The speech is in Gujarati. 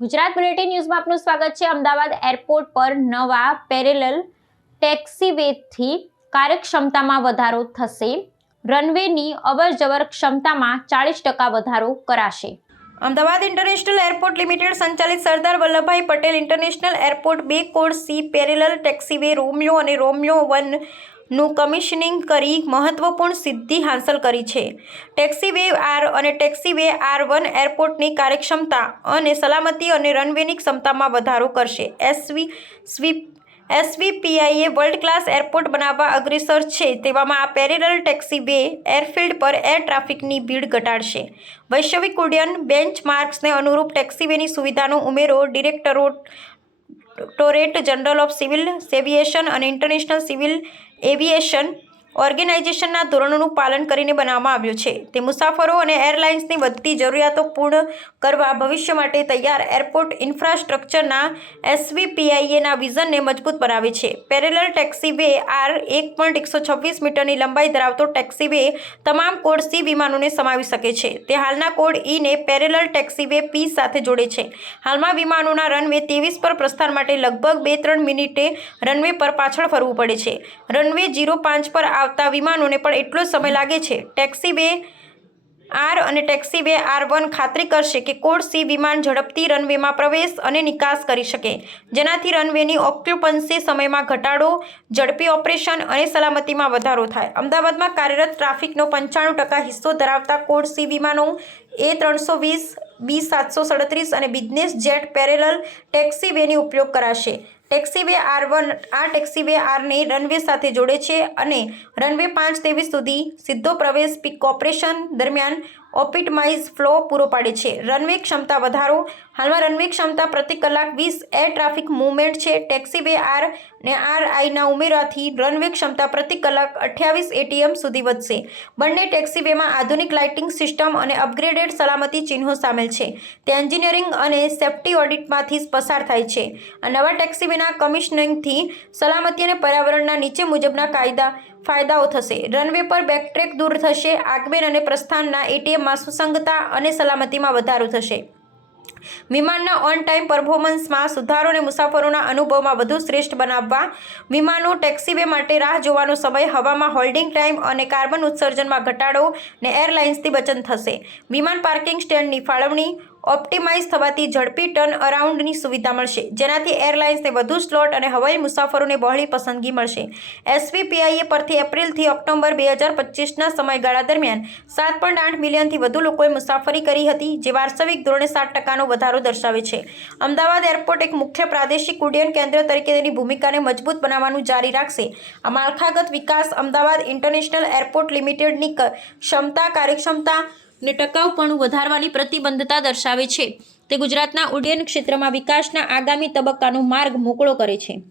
ગુજરાત બુલેટિન ન્યૂઝમાં આપનું સ્વાગત છે. અમદાવાદ એરપોર્ટ પર નવા પેરેલલ ટેક્સીવેથી કાર્યક્ષમતામાં વધારો થશે. રનવેની અવરજવર ક્ષમતામાં ચાલીસ ટકા વધારો કરાશે. અમદાવાદ ઇન્ટરનેશનલ એરપોર્ટ લિમિટેડ સંચાલિત સરદાર વલ્લભભાઈ પટેલ ઇન્ટરનેશનલ એરપોર્ટ બે code C parallel taxiway Romeo અને રોમિયો વન નું કમિશનિંગ કરી મહત્વપૂર્ણ સિદ્ધિ હાંસલ કરી છે. ટેક્સી વે આર અને ટેક્સી વે આર વન એરપોર્ટની કાર્યક્ષમતા અને સલામતી અને રનવેની ક્ષમતામાં વધારો કરશે. એસવી સ્વીપ એસવીપીઆઈએ વર્લ્ડ ક્લાસ એરપોર્ટ બનાવવા અગ્રેસર છે તેવામાં આ પેરેલલ ટેક્સીવે એરફિલ્ડ પર એર ટ્રાફિકની ભીડ ઘટાડશે. વૈશ્વિક ઉડ્ડયન બેન્ચમાર્ક્સને અનુરૂપ ટેક્સીવેની સુવિધાનો ઉમેરો directorate directorate general of civil aviation અને ઇન્ટરનેશનલ સિવિલ એવિએશન ઓર્ગેનાઇઝેશનના ધોરણોનું પાલન કરીને બનાવવામાં આવ્યું છે. તે મુસાફરો અને એરલાઇન્સની વધતી જરૂરિયાતો પૂર્ણ કરવા ભવિષ્ય માટે તૈયાર એરપોર્ટ ઇન્ફ્રાસ્ટ્રક્ચરના એસવીપીઆઈએના વિઝનને મજબૂત બનાવે છે. પેરેલલ ટેક્સીવે આર એક પોઈન્ટ એકસો છવ્વીસ મીટરની લંબાઈ ધરાવતો ટેક્સી વે તમામ કોડ સી વિમાનોને સમાવી શકે છે. તે હાલના કોડ ઈને પેરેલલ ટેક્સીવે પી સાથે જોડે છે. હાલમાં વિમાનોના રનવે ત્રેવીસ પર પ્રસ્થાન માટે લગભગ બે ત્રણ મિનિટે રનવે પર પાછળ ફરવું પડે છે. રનવે જીરો પાંચ પર આવતા વિમાનોને પણ એટલો સમય લાગે છે. ટેક્સી બે આર અને ટેક્સી બે આર વન ખાતરી કરશે કે કોડ સી વિમાન ઝડપથી રનવેમાં પ્રવેશ અને નિકાસ કરી શકે. જેનાથી રનવેની ઓક્યુપન્સી સમયમાં ઘટાડો, ઝડપી ઓપરેશન અને સલામતીમાં વધારો થાય. અમદાવાદમાં કાર્યરત ટ્રાફિકનો પંચાણું ટકા હિસ્સો ધરાવતા કોડ સી વિમાનો એ ત્રણસો વીસ, બી સાતસો સડત્રીસ અને બિઝનેસ જેટ પેરેલલ ટેક્સી વેની ઉપયોગ કરાશે. ટેક્સીવે આર વન, આ ટેક્સીવે આરને રનવે સાથે જોડે છે અને રનવે પાંચ ત્રેવીસ સુધી સીધો પ્રવેશ પીક ઓપરેશન દરમિયાન ઓપિટમાઇઝ ફ્લો પૂરો પાડે છે. રનવે ક્ષમતા વધારો. હાલમાં રનવે ક્ષમતા પ્રતિ કલાક વીસ એર ટ્રાફિક મૂવમેન્ટ છે. ટેક્સી વે આર ને આર આઈના ઉમેરાથી રનવે ક્ષમતા પ્રતિ કલાક અઠ્યાવીસ એટીએમ સુધી વધશે. બંને ટેક્સી વેમાં આધુનિક લાઇટિંગ સિસ્ટમ અને અપગ્રેડેડ સલામતી ચિહ્નો સામેલ છે. તે એન્જિનિયરિંગ અને સેફ્ટી ઓડિટમાંથી પસાર થાય છે. આ નવા ટેક્સીવેના કમિશનિંગથી સલામતી અને પર્યાવરણના નીચે મુજબના કાયદા ફાયદાઓ થશે. રનવે પર બેકટ્રેક દૂર થશે. આગમેન અને પ્રસ્થાનના એટીએમમાં સુસંગતતા અને સલામતીમાં વધારો થશે. વિમાનના ઓન ટાઈમ પરફોર્મન્સમાં સુધારો અને મુસાફરોના અનુભવમાં વધુ શ્રેષ્ઠ બનાવવા વિમાનો ટેક્સીવે માટે રાહ જોવાનો સમય, હવામાં હોલ્ડિંગ ટાઈમ અને કાર્બન ઉત્સર્જનમાં ઘટાડો ને એરલાઇન્સથી બચત થશે. વિમાન પાર્કિંગ સ્ટેન્ડની ફાળવણી ઓપ્ટિમાઇઝ થવાથી ઝડપી ટર્ન અરાઉન્ડની સુવિધા મળશે. જેનાથી એરલાઇન્સને વધુ સ્લોટ અને હવાઈ મુસાફરોને બહોળી પસંદગી મળશે. એસવીપીઆઈએ પરથી એપ્રિલથી ઓક્ટોબર બે હજાર પચીસના સમયગાળા દરમિયાન સાત પોઈન્ટ આઠ મિલિયનથી વધુ લોકોએ મુસાફરી કરી હતી, જે વાસ્તવિક ધોરણે સાત ટકાનો વધારો દર્શાવે છે. અમદાવાદ એરપોર્ટ એક મુખ્ય પ્રાદેશિક ઉડ્ડયન કેન્દ્ર તરીકે તેની ભૂમિકાને મજબૂત બનાવવાનું જારી રાખશે. આ માળખાગત વિકાસ અમદાવાદ ઇન્ટરનેશનલ એરપોર્ટ લિમિટેડની ક્ષમતા, કાર્યક્ષમતા ને ટકાઉપણું વધારવાની પ્રતિબદ્ધતા દર્શાવે છે. તે ગુજરાતના ઉડ્ડયન ક્ષેત્રમાં વિકાસના આગામી તબક્કાનો માર્ગ મોકળો કરે છે.